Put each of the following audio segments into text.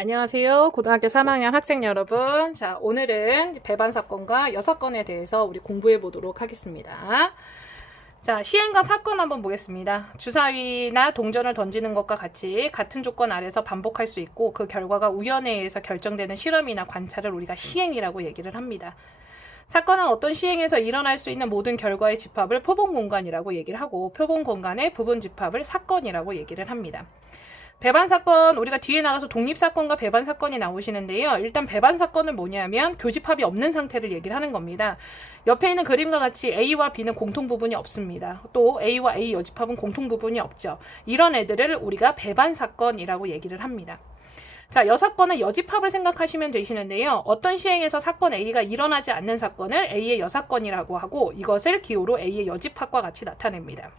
안녕하세요. 고등학교 3학년 학생 여러분. 자, 오늘은 배반 사건과 여사건에 대해서 우리 공부해 보도록 하겠습니다. 자, 시행과 사건 한번 보겠습니다. 주사위나 동전을 던지는 것과 같이 같은 조건 아래서 반복할 수 있고 그 결과가 우연에 의해서 결정되는 실험이나 관찰을 우리가 시행이라고 얘기를 합니다. 사건은 어떤 시행에서 일어날 수 있는 모든 결과의 집합을 표본 공간이라고 얘기를 하고 표본 공간의 부분 집합을 사건이라고 얘기를 합니다. 배반 사건, 우리가 뒤에 나가서 독립 사건과 배반 사건이 나오시는데요. 일단 배반 사건은 뭐냐면 교집합이 없는 상태를 얘기를 하는 겁니다. 옆에 있는 그림과 같이 A와 B는 공통 부분이 없습니다. 또 A와 A 여집합은 공통 부분이 없죠. 이런 애들을 우리가 배반 사건이라고 얘기를 합니다. 자, 여사건은 여집합을 생각하시면 되시는데요. 어떤 시행에서 사건 A가 일어나지 않는 사건을 A의 여사건이라고 하고 이것을 기호로 A의 여집합과 같이 나타냅니다.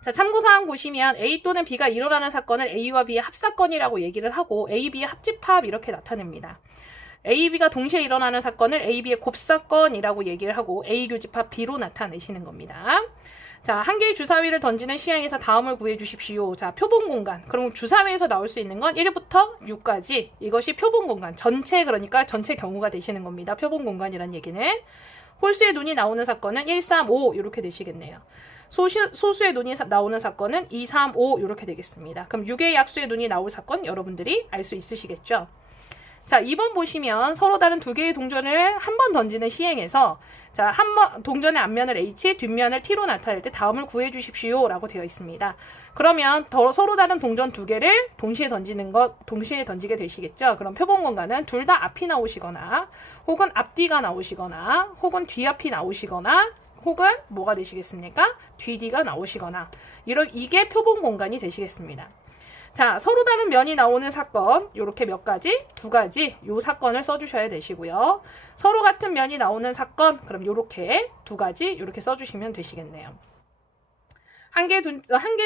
자, 참고사항 보시면 A 또는 B가 일어나는 사건을 A와 B의 합사건이라고 얘기를 하고 A, B의 합집합 이렇게 나타냅니다. A, B가 동시에 일어나는 사건을 A, B의 곱사건이라고 얘기를 하고 A 교집합 B로 나타내시는 겁니다. 자, 한 개의 주사위를 던지는 시행에서 다음을 구해 주십시오. 자, 표본 공간. 그럼 주사위에서 나올 수 있는 건 1부터 6까지. 이것이 표본 공간. 전체, 그러니까 전체 경우가 되시는 겁니다. 표본 공간이란 얘기는. 홀수의 눈이 나오는 사건은 1, 3, 5 이렇게 되시겠네요. 소수의 눈이 나오는 사건은 2, 3, 5 이렇게 되겠습니다. 그럼 6의 약수의 눈이 나올 사건 여러분들이 알 수 있으시겠죠? 자, 2번 보시면 서로 다른 두 개의 동전을 한 번 던지는 시행에서 자, 한 번 동전의 앞면을 H, 뒷면을 T로 나타낼 때 다음을 구해 주십시오 라고 되어 있습니다. 그러면 서로 다른 동전 두 개를 동시에 던지게 되시겠죠? 그럼 표본 공간은 둘 다 앞이 나오시거나 혹은 앞뒤가 나오시거나 혹은 뒤앞이 나오시거나 혹은 뭐가 되시겠습니까? 뒤뒤가 나오시거나 이게 표본 공간이 되시겠습니다. 자, 서로 다른 면이 나오는 사건 요렇게 몇 가지? 두 가지 요 사건을 써주셔야 되시고요. 서로 같은 면이 나오는 사건 그럼 요렇게 두 가지 요렇게 써주시면 되시겠네요. 한 개의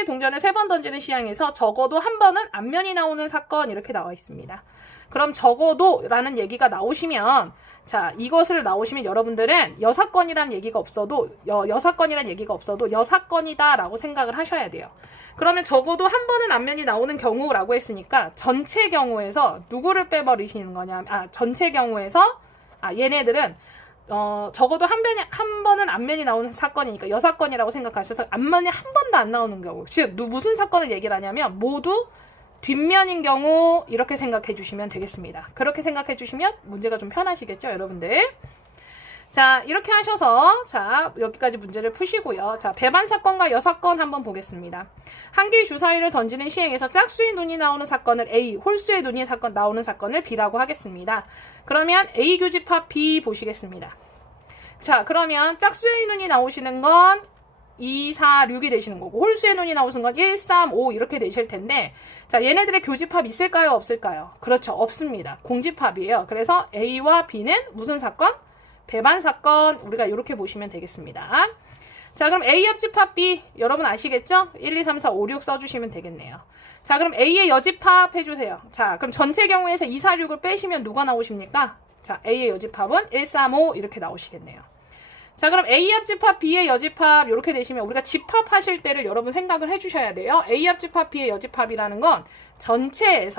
동전을 3번 던지는 시행에서 적어도 한 번은 앞면이 나오는 사건 이렇게 나와 있습니다. 그럼 적어도 라는 얘기가 나오시면 자, 이것을 나오시면 여러분들은 여사건이라는 얘기가 없어도 여사건이다 라고 생각을 하셔야 돼요. 그러면 적어도 한 번은 앞면이 나오는 경우라고 했으니까 전체 경우에서 누구를 빼버리시는 거냐? 전체 경우에서 얘네들은 적어도 한 번은 앞면이 나오는 사건이니까 여사건이라고 생각하셔서 앞면이 한 번도 안 나오는 경우 즉 무슨 사건을 얘기를 하냐면 모두 뒷면인 경우 이렇게 생각해 주시면 되겠습니다. 그렇게 생각해 주시면 문제가 좀 편하시겠죠 여러분들. 자, 이렇게 하셔서 자 여기까지 문제를 푸시고요. 자, 배반 사건과 여사건 한번 보겠습니다. 한 개의 주사위를 던지는 시행에서 짝수의 눈이 나오는 사건을 A, 홀수의 눈이 나오는 사건을 B라고 하겠습니다. 그러면 A 교집합 B 보시겠습니다. 자, 그러면 짝수의 눈이 나오시는 건 2, 4, 6이 되시는 거고 홀수의 눈이 나오시는 건 1, 3, 5 이렇게 되실 텐데 자, 얘네들의 교집합 있을까요? 없을까요? 그렇죠. 없습니다. 공집합이에요. 그래서 A와 B는 무슨 사건? 배반 사건 우리가 이렇게 보시면 되겠습니다. 자, 그럼 A 합집합 B 여러분 아시겠죠? 1, 2, 3, 4, 5, 6 써주시면 되겠네요. 자, 그럼 A의 여집합 해주세요. 자, 그럼 전체 경우에서 2, 4, 6을 빼시면 누가 나오십니까? 자, A의 여집합은 1, 3, 5 이렇게 나오시겠네요. 자, 그럼 A 합집합 B의 여집합 이렇게 되시면 우리가 집합하실 때를 여러분 생각을 해주셔야 돼요. A 합집합 B의 여집합이라는 건 전체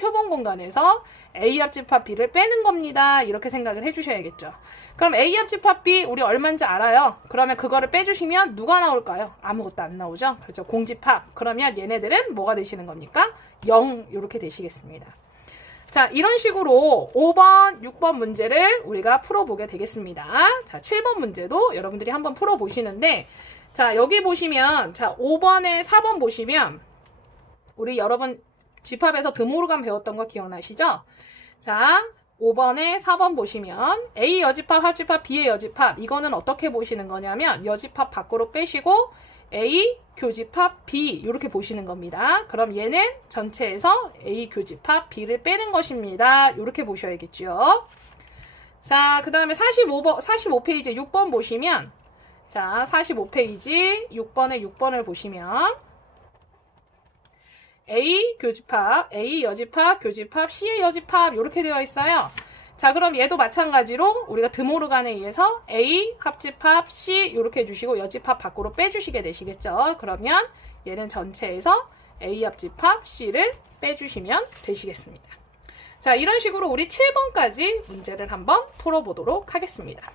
표본 공간에서 A 합집합 B를 빼는 겁니다. 이렇게 생각을 해주셔야겠죠. 그럼 A 합집합 B 우리 얼마인지 알아요. 그러면 그거를 빼주시면 누가 나올까요? 아무것도 안 나오죠. 그렇죠. 공집합. 그러면 얘네들은 뭐가 되시는 겁니까? 0 이렇게 되시겠습니다. 자, 이런 식으로 5번, 6번 문제를 우리가 풀어보게 되겠습니다. 자, 7번 문제도 여러분들이 한번 풀어보시는데 자, 여기 보시면 자, 5번에 4번 보시면 우리 여러분 집합에서 드모르간 배웠던 거 기억나시죠? 자, 5번에 4번 보시면 A 여집합, 합집합, B의 여집합 이거는 어떻게 보시는 거냐면 여집합 밖으로 빼시고 A 교집합 B 이렇게 보시는 겁니다. 그럼 얘는 전체에서 A 교집합 B를 빼는 것입니다. 이렇게 보셔야겠죠. 자, 그 다음에 45페이지 6번 보시면 자, 45페이지 6번을 보시면 A 교집합, A 여집합, 교집합, C의 여집합 이렇게 되어 있어요. 자, 그럼 얘도 마찬가지로 우리가 드모르간에 의해서 A 합집합 C 이렇게 해주시고 여집합 밖으로 빼주시게 되시겠죠. 그러면 얘는 전체에서 A 합집합 C를 빼주시면 되시겠습니다. 자, 이런 식으로 우리 7번까지 문제를 한번 풀어보도록 하겠습니다.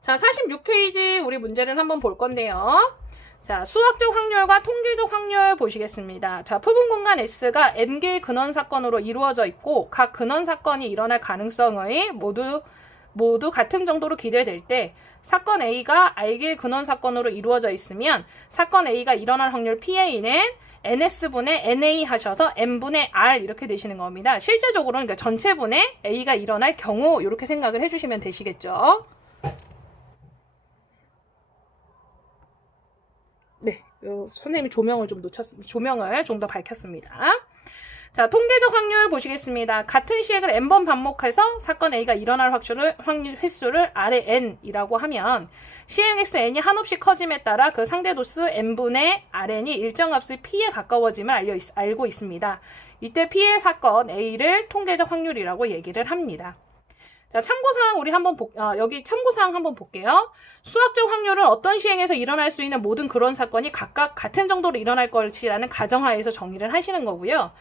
자, 46페이지 우리 문제를 한번 볼 건데요. 자, 수학적 확률과 통계적 확률 보시겠습니다. 자, 부분 공간 S가 N개의 근원 사건으로 이루어져 있고 각 근원 사건이 일어날 가능성의 모두 같은 정도로 기대될 때 사건 A가 R개의 근원 사건으로 이루어져 있으면 사건 A가 일어날 확률 PA는 NS분의 NA 하셔서 N분의 R 이렇게 되시는 겁니다. 실제적으로는 그러니까 전체분의 A가 일어날 경우 이렇게 생각을 해주시면 되시겠죠. 네, 선생님이 조명을 좀 놓쳤습니다. 조명을 좀 더 밝혔습니다. 자, 통계적 확률 보시겠습니다. 같은 시행을 n번 반복해서 사건 A가 일어날 확률 횟수를 R의 n이라고 하면 시행 횟수 n이 한없이 커짐에 따라 그 상대 도수 n분의 Rn이 일정 값의 P에 가까워짐을 알고 있습니다. 이때 P의 사건 A를 통계적 확률이라고 얘기를 합니다. 자, 참고사항 우리 한번 여기 참고사항 한번 볼게요. 수학적 확률은 어떤 시행에서 일어날 수 있는 모든 그런 사건이 각각 같은 정도로 일어날 것이라는 가정하에서 정의를 하시는 거고요.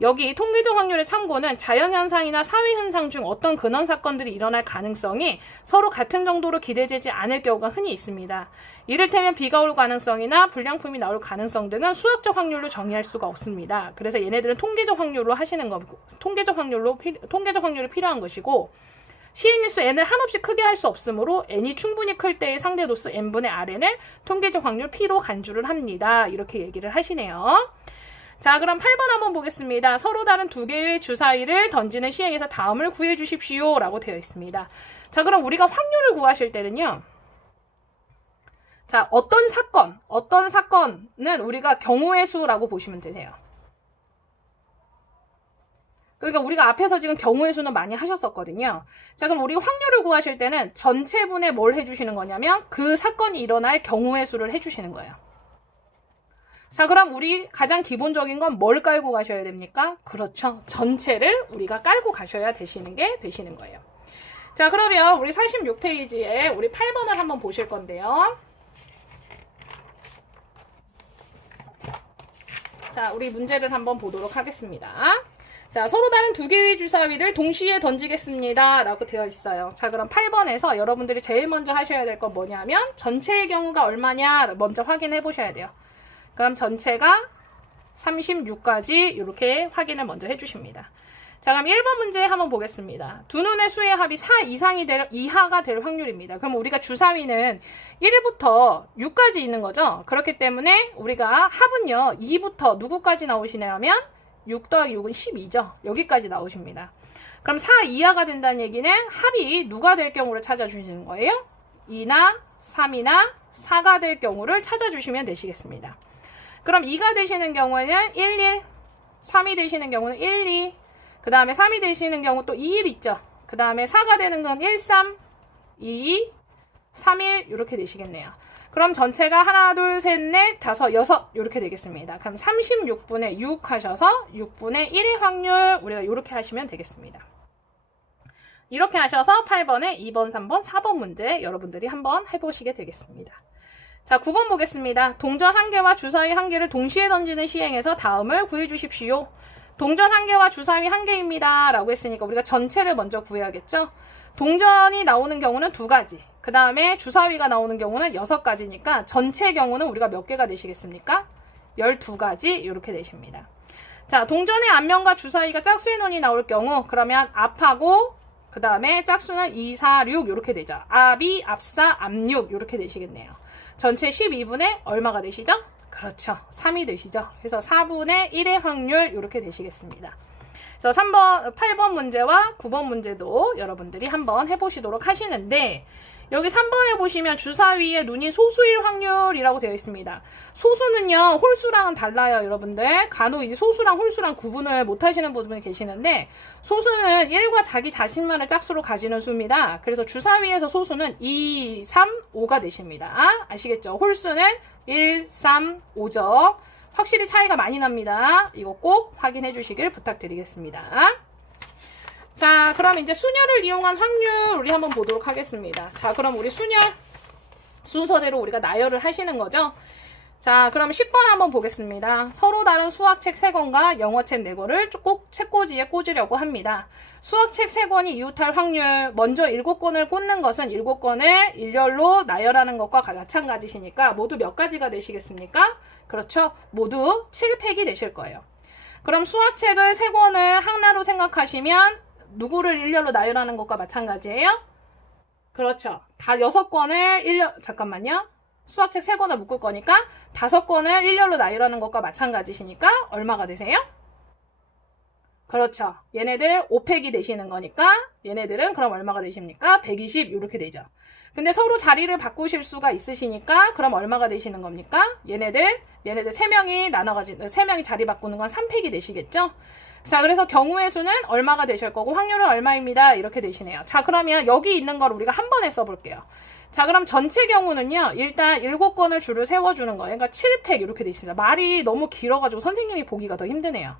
여기 통계적 확률의 참고는 자연현상이나 사회현상 중 어떤 근원 사건들이 일어날 가능성이 서로 같은 정도로 기대되지 않을 경우가 흔히 있습니다. 이를테면 비가 올 가능성이나 불량품이 나올 가능성 등은 수학적 확률로 정의할 수가 없습니다. 그래서 얘네들은 통계적 확률로 하시는 거고, 통계적 확률이 필요한 것이고, 시행일수 n을 한없이 크게 할 수 없으므로 n이 충분히 클 때의 상대도수 n분의 Rn을 통계적 확률 P로 간주를 합니다. 이렇게 얘기를 하시네요. 자, 그럼 8번 한번 보겠습니다. 서로 다른 두 개의 주사위를 던지는 시행에서 다음을 구해 주십시오 라고 되어 있습니다. 자, 그럼 우리가 확률을 구하실 때는요. 자, 어떤 사건은 우리가 경우의 수라고 보시면 되세요. 그러니까 우리가 앞에서 지금 경우의 수는 많이 하셨었거든요. 자, 그럼 우리가 확률을 구하실 때는 전체분에 뭘 해주시는 거냐면 그 사건이 일어날 경우의 수를 해주시는 거예요. 자, 그럼 우리 가장 기본적인 건 뭘 깔고 가셔야 됩니까? 그렇죠. 전체를 우리가 깔고 가셔야 되시는 거예요. 자, 그러면 우리 46페이지에 우리 8번을 한번 보실 건데요. 자, 우리 문제를 한번 보도록 하겠습니다. 자, 서로 다른 두 개의 주사위를 동시에 던지겠습니다 라고 되어 있어요. 자, 그럼 8번에서 여러분들이 제일 먼저 하셔야 될 건 뭐냐면 전체의 경우가 얼마냐 먼저 확인해 보셔야 돼요. 그럼 전체가 36까지 이렇게 확인을 먼저 해주십니다. 자, 그럼 1번 문제 한번 보겠습니다. 두 눈의 수의 합이 4 이하가 될 확률입니다. 그럼 우리가 주사위는 1부터 6까지 있는 거죠. 그렇기 때문에 우리가 합은요 2부터 누구까지 나오시냐면 6 더하기 6은 12죠. 여기까지 나오십니다. 그럼 4 이하가 된다는 얘기는 합이 누가 될 경우를 찾아주시는 거예요? 2나 3이나 4가 될 경우를 찾아주시면 되시겠습니다. 그럼 2가 되시는 경우에는 1, 1, 3이 되시는 경우는 1, 2, 그 다음에 3이 되시는 경우 또 2, 1 있죠. 그 다음에 4가 되는 건 1, 3, 2, 3, 1 이렇게 되시겠네요. 그럼 전체가 하나, 둘, 셋, 넷, 다섯, 여섯 이렇게 되겠습니다. 그럼 36분의 6 하셔서 6분의 1의 확률 우리가 이렇게 하시면 되겠습니다. 이렇게 하셔서 8번에 2번, 3번, 4번 문제 여러분들이 한번 해보시게 되겠습니다. 자, 9번 보겠습니다. 동전 1개와 주사위 1개를 동시에 던지는 시행에서 다음을 구해주십시오. 동전 1개와 주사위 1개입니다. 라고 했으니까 우리가 전체를 먼저 구해야겠죠? 동전이 나오는 경우는 2가지. 그 다음에 주사위가 나오는 경우는 6가지니까 전체 경우는 우리가 몇 개가 되시겠습니까? 12가지 이렇게 되십니다. 자, 동전의 앞면과 주사위가 짝수의 눈이 나올 경우 그러면 앞하고 그 다음에 짝수는 2, 4, 6 이렇게 되죠. 앞이, 앞사, 앞6 이렇게 되시겠네요. 전체 12분의 얼마가 되시죠? 그렇죠. 3이 되시죠. 그래서 4분의 1의 확률 이렇게 되시겠습니다. 그래서 8번 문제와 9번 문제도 여러분들이 한번 해보시도록 하시는데 여기 3번에 보시면 주사위의 눈이 소수일 확률이라고 되어 있습니다. 소수는요, 홀수랑은 달라요, 여러분들. 간혹 이제 소수랑 홀수랑 구분을 못 하시는 분들이 계시는데, 소수는 1과 자기 자신만을 짝수로 가지는 수입니다. 그래서 주사위에서 소수는 2, 3, 5가 되십니다. 아시겠죠? 홀수는 1, 3, 5죠. 확실히 차이가 많이 납니다. 이거 꼭 확인해 주시길 부탁드리겠습니다. 자, 그럼 이제 수녀를 이용한 확률 우리 한번 보도록 하겠습니다. 자, 그럼 우리 수녀 순서대로 우리가 나열을 하시는 거죠. 자, 그럼 10번 한번 보겠습니다. 서로 다른 수학책 3권과 영어책 4권을 꼭 책꽂이에 꽂으려고 합니다. 수학책 3권이 이웃할 확률, 먼저 7권을 꽂는 것은 7권을 일렬로 나열하는 것과 마찬가지시니까 모두 몇 가지가 되시겠습니까? 그렇죠? 모두 7팩이 되실 거예요. 그럼 수학책을 3권을 하나로 생각하시면 누구를 일렬로 나열하는 것과 마찬가지예요? 그렇죠. 다 6권을 잠깐만요. 수학책 3권을 묶을 거니까 5권을 일렬로 나열하는 것과 마찬가지시니까 얼마가 되세요? 그렇죠. 얘네들 5팩이 되시는 거니까 얘네들은 그럼 얼마가 되십니까? 120 이렇게 되죠. 근데 서로 자리를 바꾸실 수가 있으시니까 그럼 얼마가 되시는 겁니까? 얘네들 3명이 나눠가지고 3명이 자리 바꾸는 건 3팩이 되시겠죠? 자, 그래서 경우의 수는 얼마가 되실 거고 확률은 얼마입니다. 이렇게 되시네요. 자, 그러면 여기 있는 걸 우리가 한 번에 써볼게요. 자, 그럼 전체 경우는요. 일단 7권을 줄을 세워주는 거예요. 그러니까 7팩 이렇게 돼 있습니다. 말이 너무 길어가지고 선생님이 보기가 더 힘드네요.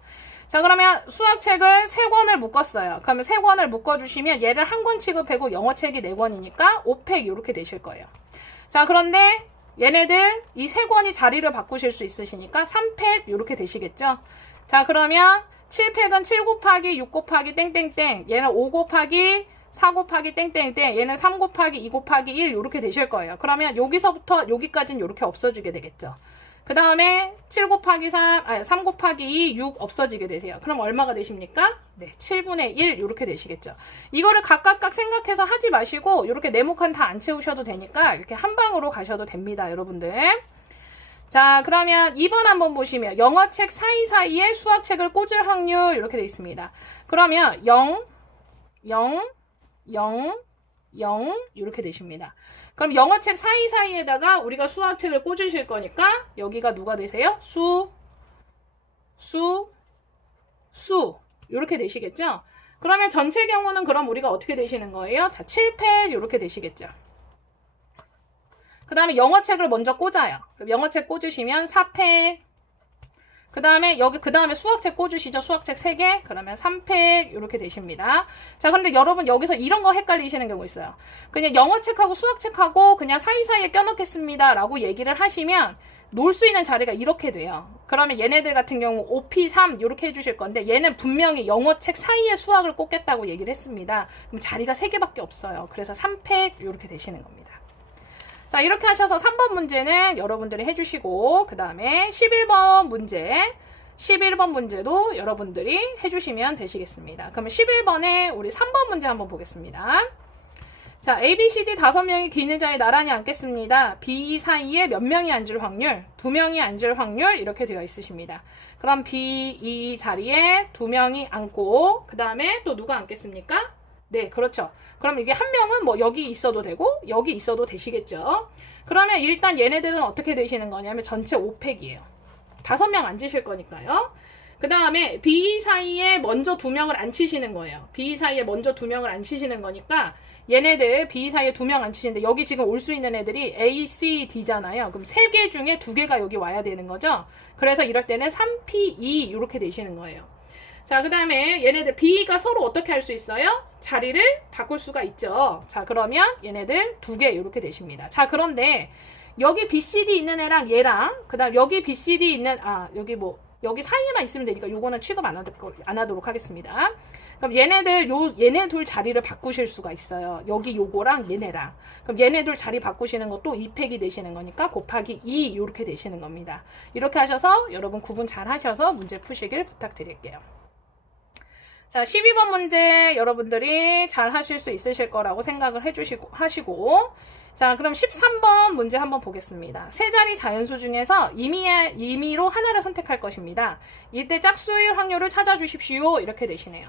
자, 그러면 수학책을 3권을 묶었어요. 그러면 3권을 묶어주시면 얘를 1권 취급하고 영어책이 4권이니까 5팩 이렇게 되실 거예요. 자, 그런데 얘네들 이 3권이 자리를 바꾸실 수 있으시니까 3팩 이렇게 되시겠죠. 자, 그러면 7팩은 7 곱하기 6 곱하기 땡땡땡, 얘는 5 곱하기 4 곱하기 땡땡땡, 얘는 3 곱하기 2 곱하기 1 이렇게 되실 거예요. 그러면 여기서부터 여기까지는 이렇게 없어지게 되겠죠. 그 다음에 3 곱하기 2, 6 없어지게 되세요. 그럼 얼마가 되십니까? 네, 7분의 1 이렇게 되시겠죠. 이거를 각각 생각해서 하지 마시고 이렇게 네모칸 다 안 채우셔도 되니까 이렇게 한 방으로 가셔도 됩니다, 여러분들. 자, 그러면 2번 한번 보시면 영어책 사이사이에 수학책을 꽂을 확률 이렇게 되어 있습니다. 그러면 0, 0, 0, 0 이렇게 되십니다. 그럼 영어책 사이사이에다가 우리가 수학책을 꽂으실 거니까 여기가 누가 되세요? 수 이렇게 되시겠죠? 그러면 전체 경우는 그럼 우리가 어떻게 되시는 거예요? 자, 7팩 이렇게 되시겠죠? 그 다음에 영어책을 먼저 꽂아요. 그럼 영어책 꽂으시면 4팩. 그 다음에 수학책 꽂으시죠. 수학책 3개. 그러면 3팩 이렇게 되십니다. 자, 근데 여러분 여기서 이런 거 헷갈리시는 경우 있어요. 그냥 영어책하고 수학책하고 그냥 사이사이에 껴넣겠습니다 라고 얘기를 하시면 놓을 수 있는 자리가 이렇게 돼요. 그러면 얘네들 같은 경우 5P3 이렇게 해주실 건데 얘는 분명히 영어책 사이에 수학을 꽂겠다고 얘기를 했습니다. 그럼 자리가 3개밖에 없어요. 그래서 3팩 이렇게 되시는 겁니다. 자, 이렇게 하셔서 3번 문제는 여러분들이 해주시고 그 다음에 11번 문제도 여러분들이 해주시면 되시겠습니다. 그러면 11번에 우리 3번 문제 한번 보겠습니다. 자, A, B, C, D 5명이 긴 의자에 나란히 앉겠습니다. B, E 사이에 몇 명이 앉을 확률? 2명이 앉을 확률 이렇게 되어 있으십니다. 그럼 B, E 자리에 2명이 앉고 그 다음에 또 누가 앉겠습니까? 네, 그렇죠. 그럼 이게 한 명은 뭐 여기 있어도 되고 여기 있어도 되시겠죠. 그러면 일단 얘네들은 어떻게 되시는 거냐면 전체 5팩이에요. 5명 앉으실 거니까요. 그 다음에 B 사이에 먼저 2명을 앉히시는 거예요. B 사이에 먼저 2명을 앉히시는 거니까 얘네들 B 사이에 2명 앉히시는데 여기 지금 올 수 있는 애들이 A, C, D잖아요. 그럼 3개 중에 2개가 여기 와야 되는 거죠. 그래서 이럴 때는 3P, 2 이렇게 되시는 거예요. 자, 그 다음에 얘네들 B가 서로 어떻게 할 수 있어요? 자리를 바꿀 수가 있죠. 자, 그러면 얘네들 2개 이렇게 되십니다. 자, 그런데 여기 BCD 있는 애랑 얘랑 그 다음 여기 BCD 있는 여기 사이에만 있으면 되니까 요거는 취급 안 하도록 하겠습니다. 그럼 얘네 둘 자리를 바꾸실 수가 있어요. 여기 요거랑 얘네랑. 그럼 얘네 둘 자리 바꾸시는 것도 2팩이 되시는 거니까 곱하기 2 이렇게 되시는 겁니다. 이렇게 하셔서 여러분 구분 잘 하셔서 문제 푸시길 부탁드릴게요. 자, 12번 문제 여러분들이 잘 하실 수 있으실 거라고 생각을 하시고 자, 그럼 13번 문제 한번 보겠습니다. 세 자리 자연수 중에서 임의로 하나를 선택할 것입니다. 이때 짝수일 확률을 찾아주십시오. 이렇게 되시네요.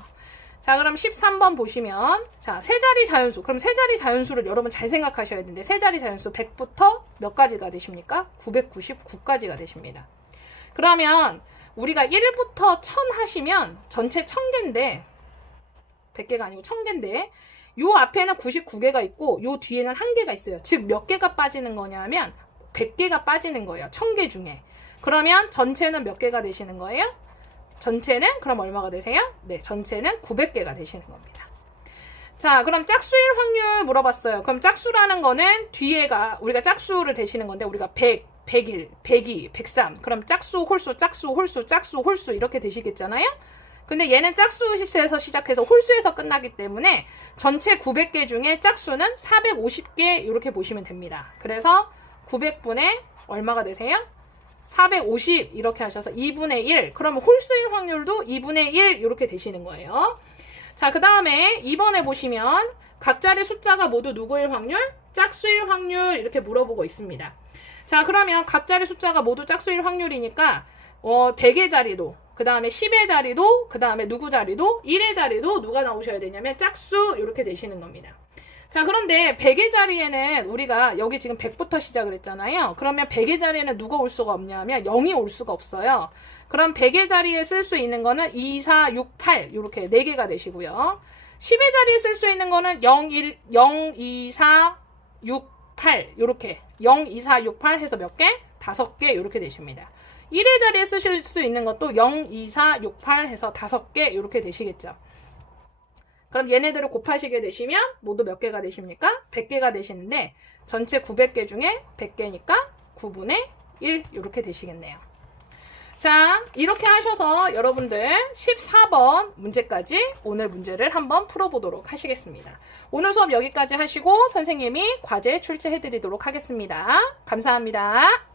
자, 그럼 13번 보시면 자, 세 자리 자연수. 그럼 세 자리 자연수를 여러분 잘 생각하셔야 되는데 세 자리 자연수 100부터 몇 가지가 되십니까? 999까지가 되십니다. 그러면 우리가 1부터 1000 하시면 전체 1000개인데 100개가 아니고 1000개인데 요 앞에는 99개가 있고 요 뒤에는 1개가 있어요. 즉 몇 개가 빠지는 거냐면 100개가 빠지는 거예요. 1000개 중에. 그러면 전체는 몇 개가 되시는 거예요? 전체는 그럼 얼마가 되세요? 네, 전체는 900개가 되시는 겁니다. 자, 그럼 짝수일 확률 물어봤어요. 그럼 짝수라는 거는 뒤에가 우리가 짝수를 대시는 건데 우리가 100, 101, 102, 103. 그럼 짝수, 홀수, 짝수, 홀수, 짝수, 홀수 이렇게 되시겠잖아요? 근데 얘는 짝수에서 시작해서 홀수에서 끝나기 때문에 전체 900개 중에 짝수는 450개 이렇게 보시면 됩니다. 그래서 900분의 얼마가 되세요? 450 이렇게 하셔서 2분의 1. 그러면 홀수일 확률도 2분의 1 이렇게 되시는 거예요. 자, 그 다음에 2번에 보시면 각자리 숫자가 모두 누구일 확률? 짝수일 확률 이렇게 물어보고 있습니다. 자, 그러면 각자리 숫자가 모두 짝수일 확률이니까 100의 자리도, 그 다음에 10의 자리도, 그 다음에 누구 자리도, 1의 자리도 누가 나오셔야 되냐면 짝수 이렇게 되시는 겁니다. 자, 그런데 100의 자리에는 우리가 여기 지금 100부터 시작을 했잖아요. 그러면 100의 자리에는 누가 올 수가 없냐면 0이 올 수가 없어요. 그럼 100의 자리에 쓸 수 있는 거는 2, 4, 6, 8 이렇게 4개가 되시고요. 10의 자리에 쓸 수 있는 거는 0, 1, 0, 2, 4, 6, 8 이렇게 0, 2, 4, 6, 8 해서 몇 개? 5개 이렇게 되십니다. 1의 자리에 쓰실 수 있는 것도 0, 2, 4, 6, 8 해서 5개 이렇게 되시겠죠. 그럼 얘네들을 곱하시게 되시면 모두 몇 개가 되십니까? 100개가 되시는데 전체 900개 중에 100개니까 9분의 1 이렇게 되시겠네요. 자, 이렇게 하셔서 여러분들 14번 문제까지 오늘 문제를 한번 풀어보도록 하시겠습니다. 오늘 수업 여기까지 하시고 선생님이 과제 출제해드리도록 하겠습니다. 감사합니다.